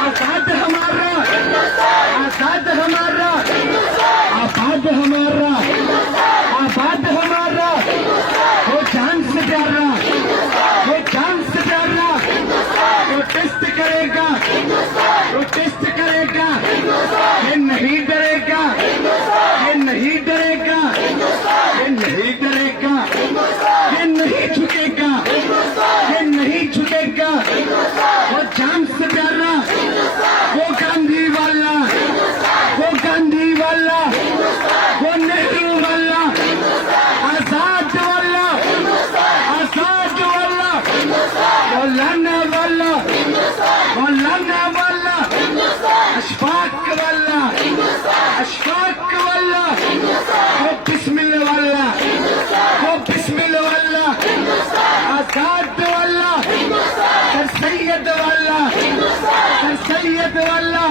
आजाद हमारा, आजाद हमारा, आबाद हमारा, आबाद हमारा, वो जान से प्यारा, वो जान से प्यारा, वो टेस्ट करेगा, वो टेस्ट करेगा, ये नहीं डरेगा, ये नहीं डरेगा, ये नहीं डरेगा, ये नहीं झुकेगा, ये नहीं झुकेगा, वो जान से प्यारा, वो गांधी वाला, वो गांधी वाला, वो नेहरू वाला, आजाद वाला, आजाद वाला, मौलाना वाला, मौलाना वाला, अशफाक वाला, अशफाक वाला, वो बिस्मिल वाला, वो बिस्मिल वाला, आजाद वाला, सर सैयद वाला, सर सैयद वाला,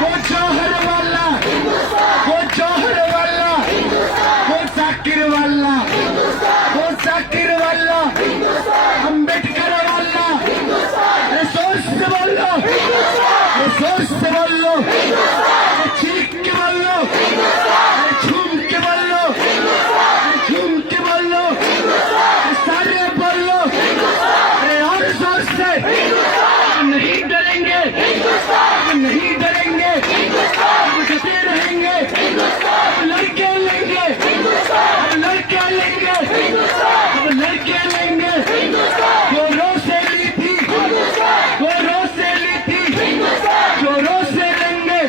वो जौहर वाला, वो जौहर वाला, वो जाकिर वाला, वो जाकिर वाला, अम्बेडकर वाला, अरे जोर से बोलो, अरे जोर से बोलो, अरे चीख के बोलो, अरे झूम के बोलो, अरे झूम के बोलो, अरे सारे बोलो, अरे और जोर से, नहीं डरेंगे, नहीं डरेंगे, डटे रहेंगे, लड़के लेंगे, लड़के लेंगे, लड़के लेंगे, जोरों से ली थी, जोरों से ली थी, जोरों से लेंगे,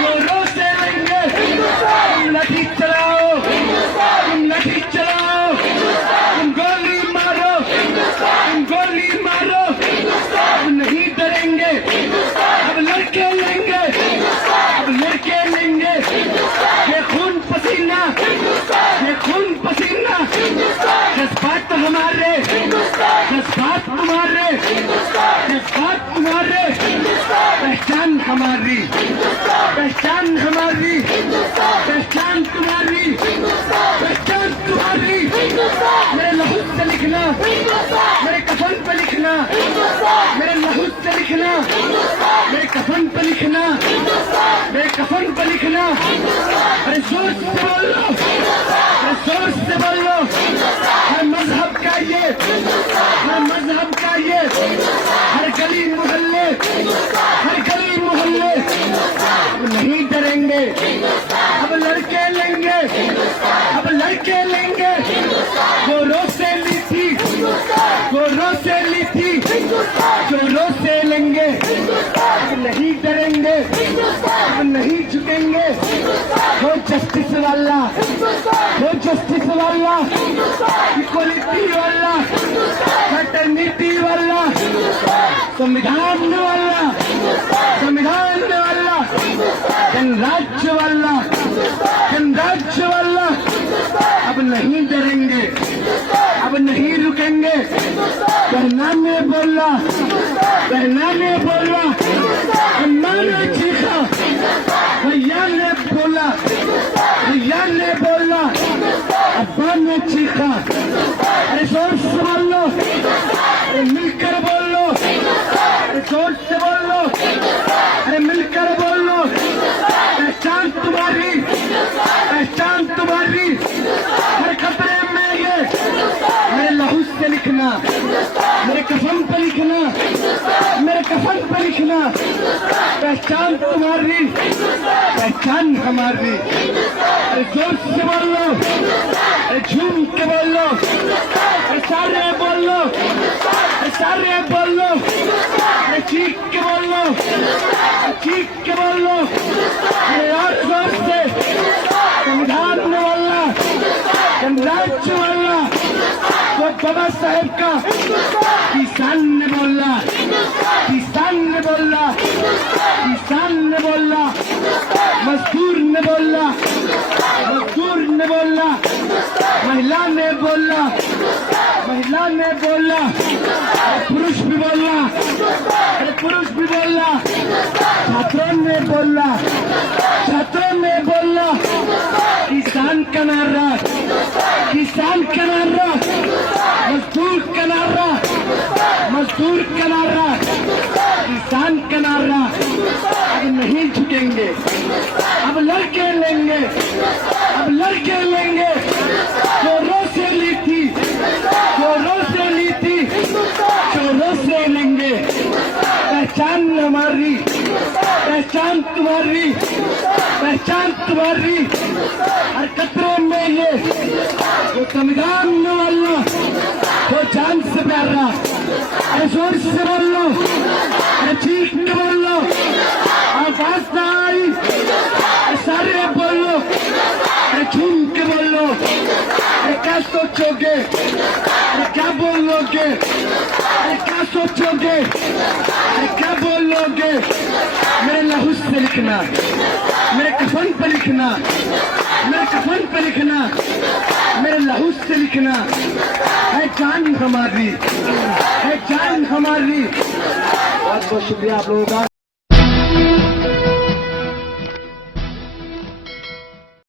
जोरों से लेंगे, तुम लाठी चलाओ, तुम लाठी चलाओ, तुम गोली मारो, तुम गोली मारो, नहीं डरेंगे, अब लड़के लेंगे, अब लड़के लेंगे, ये खून पसीना, ये खून पसीना, जज्बात हमारे, जज्बात तुम्हारे, जज्बात तुम्हारे, पहचान हमारी, पहचान हमारी, पहचान तुम्हारी, पहचान तुम्हारी, मेरे लहू से लिखना, मेरे कफन पे लिखना, मेरे लहू से लिखना, मेरे कफन पे लिखना, मेरे कफन पे लिखना, अरे जोर से बोलो, अरे जोर से बोलो, हर मजहब का ये, हर मजहब का ये, हर गली मोहल्ले, हर गली मोहल्ले, अब नहीं डरेंगे, अब लड़के लेंगे, अब लड़के लेंगे, जोरों से ली थी, जोरों से ली थी, जोरों से लेंगे, अब नहीं डरेंगे, अब नहीं झुकेंगे, वो जस्टिस वाला, वो जस्टिस वाला, इक्वलिटी वाला, फ्रेटर्निटी वाला, संविधान वाला, संविधान वाला, जनराज्य वाला, जनराज्य वाला, अब नहीं डरेंगे, अब नहीं रुकेंगे, बहना ने बोला, बहना ने बोला, अम्मा ने चीखा, भैया ने बोला, भैया ने बोला, अब्बा ने चीखा, अरे जोर से बोलो, अरे मिलकर बोलो, अरे जोर से बोलो, अरे मिलकर बोलो, पहचान तुम्हारी, पहचान तुम्हारी, हर खतरे में ये, मेरे लहू से लिखना, मेरे कफन पे लिखना, मेरे कफन पे लिखना, पहचान तुम्हारी, पहचान हमारी, अरे जोर से बोलो, अरे झूम के बोलो, अरे सारे बोलो, अरे सारे बोलो, अरे चीख के बोलो, अरे चीख के बोलो, अरे और जोर से, संविधान वाला, जनराज्य वाला, वो बाबा साहेब का, किसान ने बोला, किसान ने बोला, किसान ने बोला, मजदूर ने बोला, मजदूर ने बोला, महिला ने बोला, महिला ने बोला, पुरुष भी बोला, अरे पुरुष भी बोला, छात्रों ने बोला, छात्रों ने बोला, किसान का नारा, किसान का नारा, मजदूर का नारा, मजदूर का नारा, जान का नारा, अब नहीं झुकेंगे, अब लड़के लेंगे, अब लड़के लेंगे, चोरों से ली थी, चोरों से ली थी, चोरों से लेंगे। पहचान हमारी, पहचान तुम्हारी, पहचान तुम्हारी, हर कतरे में ये वो संविधान वाला, वो जान से प्यारा। अरे जोर से बोल लो, अरे चीख के बोल लो, आवाज ना आई, अरे सारे बोलो, अरे झूम के बोलो। अरे क्या सोचोगे, अरे क्या बोलोगे, अरे क्या सोचोगे, अरे क्या बोलोगे। मेरे लहू से लिखना, मेरे कफन पे लिखना, मेरे कफन पे लिखना, मेरे लहू से लिखना। है जान हमारी, है जान हमारी। बहुत बहुत शुक्रिया आप लोगों का।